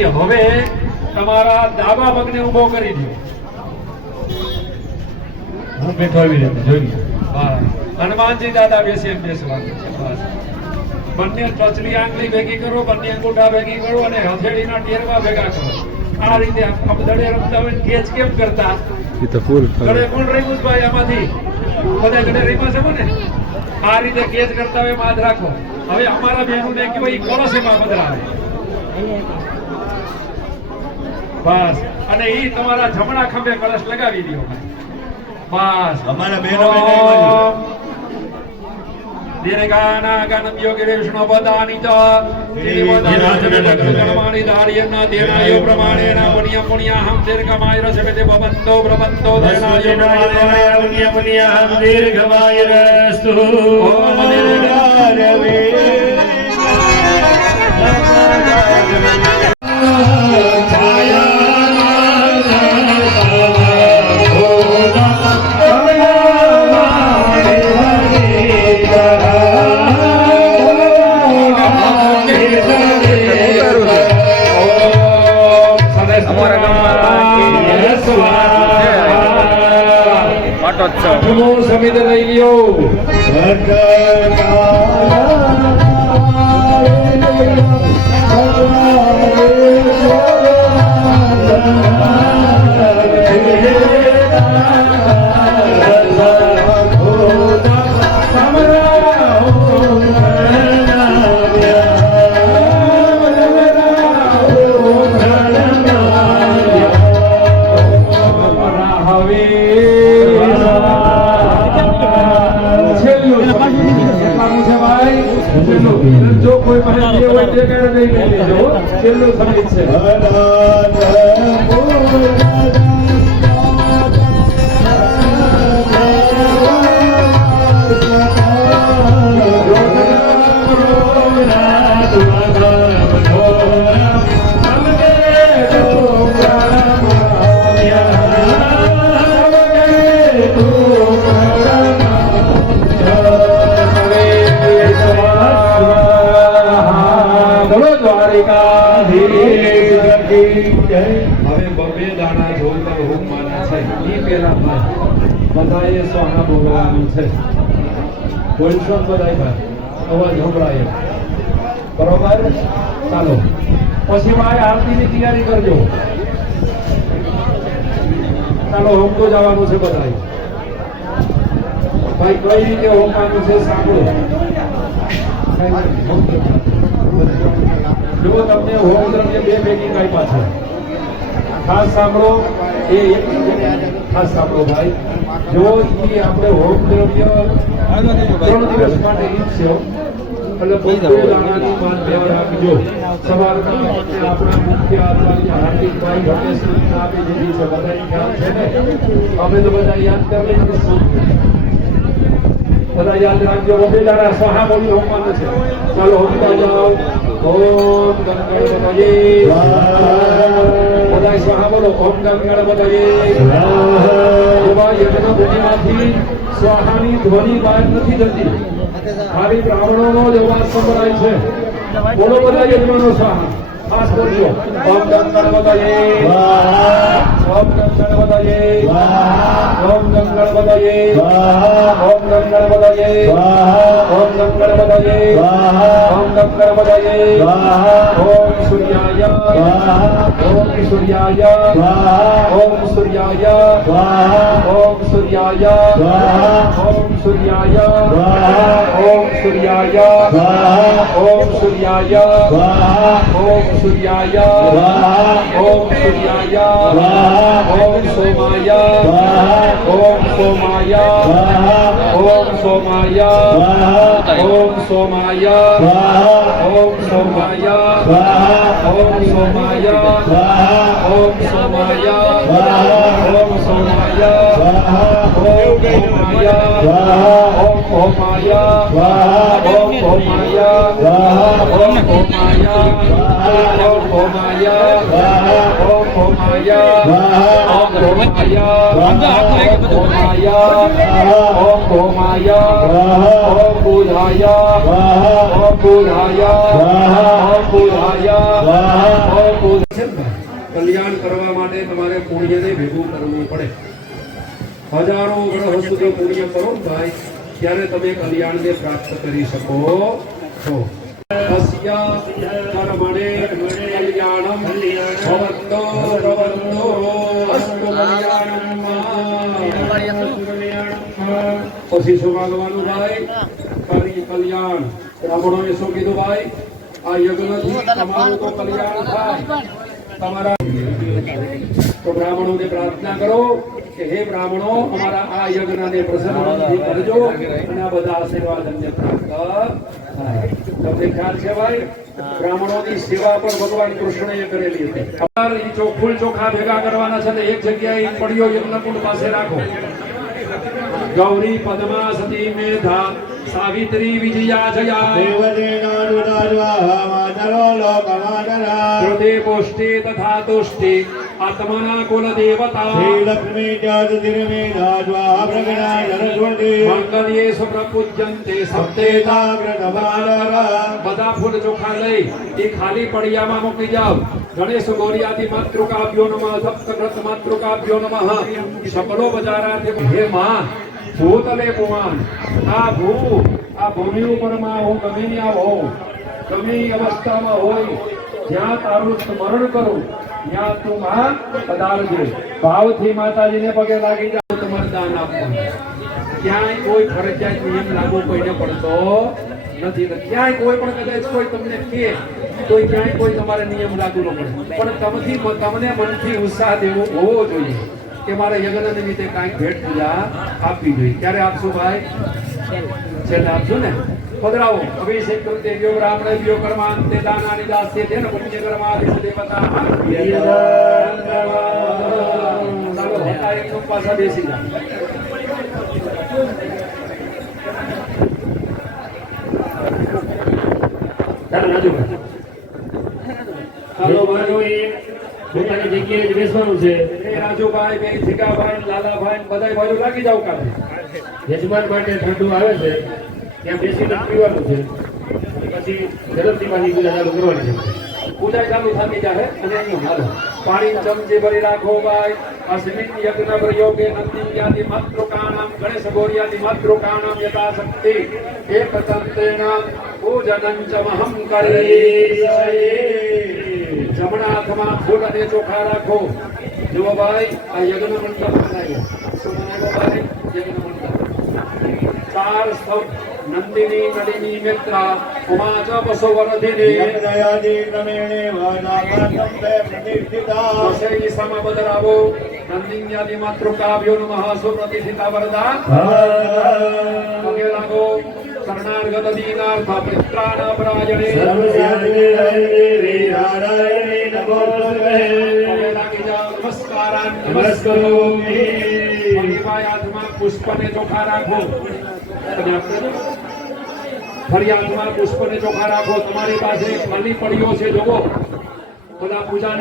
પછી હવે તમારા ડાબા પગને ઊભો કરી દો. હું બેઠો આવી રીતે જોઈ હનુમાનજી દાદા બેસી એમ બેસવાનું છે. બસ બંને ટચલી આંગળી ભેગી કરો, બંને અંગૂઠા ભેગી કરો અને હથેળીના ટેરવા ભેગા કરો. આ રીતે દડે રમતા હોય કેચ કેમ કરતા ગળે કોણ રહ્યું ભાઈ? આમાંથી બધા ગળે રમ્યા છે ને? આ રીતે કેચ કરતા હોય માદ રાખો. હવે અમારા બહેનોને કહેવાય કોળસેમાં બદલાવે. બસ અને એ તમારા જમણા ખંભે કળશ લગાવી દો. બસ અમારા બહેનો દીર્ઘાના ગણમ યોગી વિષ્ણુ પદાની ચ દિવાદાની દાળિયના દેનાયો પ્રમાણેના પુણ્ય પુણ્યહમ દીર્ઘમાય રસવેતે ભવંતો પ્રબંધો દેનાયો પ્રમાણેના પુણ્ય પુણ્યહમ દીર્ઘમાય રસ્તુ ઓમ દીર્ઘારવે સમિત લઈ લ્યો. જો કોઈ પાસે જે હોય તે કારણે લઈ લેજો. છેલ્લું સંગીત છે. હવે બબે દાણા જોતા હોમવાના છે. એ પેલા બધાએ સોના બોલવાનું છે. બોલશો બધા ભાઈ, અવાજ સંભળાય બરોબર? ચાલો પછી ભાઈ આરતીની તૈયારી કરજો. ચાલો હોમ તો જવાનું છે બધાએ. ભાઈ કઈ રીતે હોમવાનું છે સાંભળો. જો તમને હોમ દ્રવ્ય બે ભેગી આપ્યા છે, ખાસ સાંભળો. એ ખાસ સાંભળો ભાઈ. જો એ આપણે હોમ દ્રવ્ય 3 દિવસ માટે ઈચ્છ્યો એટલે બધું દાણાની માન લેવા રાખજો. સવારમાં આપણા મુખ્ય આચાર્ય હાર્દિકભાઈ ગણેશની આપી દીધી છે. બધાની ખ્યાલ છે ને? અમે તો બધા યાદ કરી લઈશું. બધા યાદ રાખજો. બબે દાણા સહા બોલી હોમવાનું છે. ચાલો હોમતા જાઓ. ઓમ ગણપતયે બધા સ્વાહા બોલો. ઓમ ગણપતયે. એવા યજ્ઞ ભૂમિમાંથી સ્વાહાની ધ્વનિ બહાર નથી જતી. ખાલી બ્રાહ્મણોનો જ અવાજ સંભળાય છે. બોલો બધા યજમાનો સ્વાહા. ખાસ બોલજો. ઓમ ગણપતયે. ઓમ ગણપતયે. ઓમ ગણપતયે. ઓમ ગણપતયે. ઓમ ગણપતયે. ઓમ ગણપતયે. ઓમ સૂર્યાય. ઓમ સૂર્યાય. ઓમ સૂર્યાય. ઓમ સૂર્યાય. ઓમ સૂર્યાય. ઓમ સૂર્યાય. ઓમ સૂર્યાય. ઓમ સૂર્યાય. ઓમ સૂર્યાય. ઓમ સોમાય. ઓમ સોમાય. ઓમ સોમાય. ઓમ સોમાય. ઓમ સોમાય. ઓમ સોમાય. ઓમ સોમાય. ઓમ સોમાય. ઓમ સોમાય. ઓમ હોમાય. ઓમ હોમાય. ઓમ હોમાય. ઓમ હોમાય. ઓમ હોમાય. ઓમ હોમાય. ઓમ હોમાય. ઓમ બુધાય. ઓમ બુધાય. ઓમ બુધાય. ઓમ બુધાય. કલ્યાણ કરવા માટે તમારે પુણ્યને ભેગું કરવું પડે. હજારો વર્ષ સુધી પુણ્ય કરો ને ભાઈ, ત્યારે તમે કલ્યાણને પ્રાપ્ત કરી શકો છો. તસ્ય કર્મણે કલ્યાણમ ભવતો ભવતો અસ્તુ કલ્યાણમ. પછી શું માગવાનું ભાઈ? કલ્યાણ. બ્રાહ્મણોએ શું કીધું ભાઈ? આ યજ્ઞથી તમારું તો કલ્યાણ થાય. તમારા તો બ્રાહ્મણોને પ્રાર્થના કરો કે હે બ્રાહ્મણો, અમારા આ યજ્ઞને પ્રસન્ન કરજો અને આ બધા આશીર્વાદ અમને પ્રાપ્ત થાય. તમને ખ્યાલ છે ભાઈ, બ્રાહ્મણોની સેવા પણ ભગવાન કૃષ્ણએ કરેલી હતી. ફૂલ ચોખા ભેગા કરવાના છે ને એક જગ્યાએ પડ્યો યજ્ઞકુંડ પાસે રાખો. ગૌરી પદ્મા સતી મેધા સાવિત્રી વિજયા જયા હૃદય પોષ્ટે તથા તુષ્ટે આત્મના કુલ દેવતા મંગલ્યે સુપ્રપૂજ્યન્તે સપ્તેતા. બધા ફૂલ ચોખા લઈ એ ખાલી પડિયામાં મૂકી જાઓ. ગણેશ ગૌરિયાદિ માતૃકાભ્યો નમઃ, સપ્તગ્રત માતૃકાભ્યો નમઃ. શકલો બજારાથી હે માં ભૂતલે પુમાન, આ ભૂમિ ઉપરમાં હું ગમે ત્યાં હોઉં, ગમે અવસ્થામાં હોય, જ્યાં તારું સ્મરણ કરું ત્યાં તું માં પધારજે. ભાવથી માતાજીને પગે લાગી જાઓ, તમારે દાન આપવું. ક્યાંય કોઈ ફરજિયાત નિયમ લાગુ કોઈને પડતો નથી. ક્યાંય કોઈ પણ કદાચ કોઈ તમને કહે તો ક્યાંય કોઈ તમારે નિયમ લાગુ ન પડે, પણ તમને મનથી ઉત્સાહ દેવો હોવો જોઈએ કે મારે યજ્ઞ નિમિત્તે કાંઈક ભેટ પૂજા આપવી જોઈએ. ક્યારે આપશું ભાઈ? છેલ્લે આપશું ને. પધરાવો. અભિષેક કૃતે વ્યો બ્રાહ્મણે વ્યો કર્માંતે દાનાનિ દાસ્યે તેન પુણ્ય કર્માદિશ દેવતા. ચાલો હતારીનો પાછા બેસી જાઓ. ચાલો ભાઈ, પોતાની જગ્યાએ જ બેસવાનું છે. રાજુભાઈ, બેન જીગાભાઈ, લાલાભાઈ બધા બાજુ લાગી જાવ. કાલે યજમાન માટે ઠંડુ આવે છે ત્યાં બેસીને પીવાનું છે. પછી ઝડપથી પાછી પૂજા ચાલુ કરવાની છે. પૂજા ચાલુ થતી જાય અને અહીં હાલો પાણી ચમચી ભરી રાખો ભાઈ. અસ્મિન યજ્ઞ પ્રયોગે નંદિન્યાદિ માતૃકાણામ ગણેશ ગૌરિયાદિ માતૃકાણામ યથાશક્તિ એકતંત્રેણ પૂજનં ચ મહં કરિષ્યે. જમણા હાથમાં ફૂલ અને ચોખા રાખો. જુઓ ભાઈ, આ યજ્ઞ મંડપ બનાવ્યો. શું બનાવ્યો ભાઈ? યજ્ઞ મંડપ. 4 સ્તંભ નંદિની નળિની મિત્રા ઉમા ચ પશુવર્ધિની યજ્ઞયાદિ ક્રમેણે વાનાપાતંબે પ્રતિષ્ઠિતા. દશૈ સમબદરાવો નંદિન્યાદિ માતૃકાભ્યો નમઃ સુપ્રતિષ્ઠિતા વરદા. પગે લાગો. શરણાર્ગત દીનાર્થ પરિત્રાણ પરાયણે નમસ્કારાન નમસ્કરોમિ. હાથમાં પુષ્પને ચોખા રાખો. ફરિયાદમાં પુષ્પને ચોખા રાખો. તમારી પાસે ખાલી પડ્યો છે જોવો. બધા પૂજા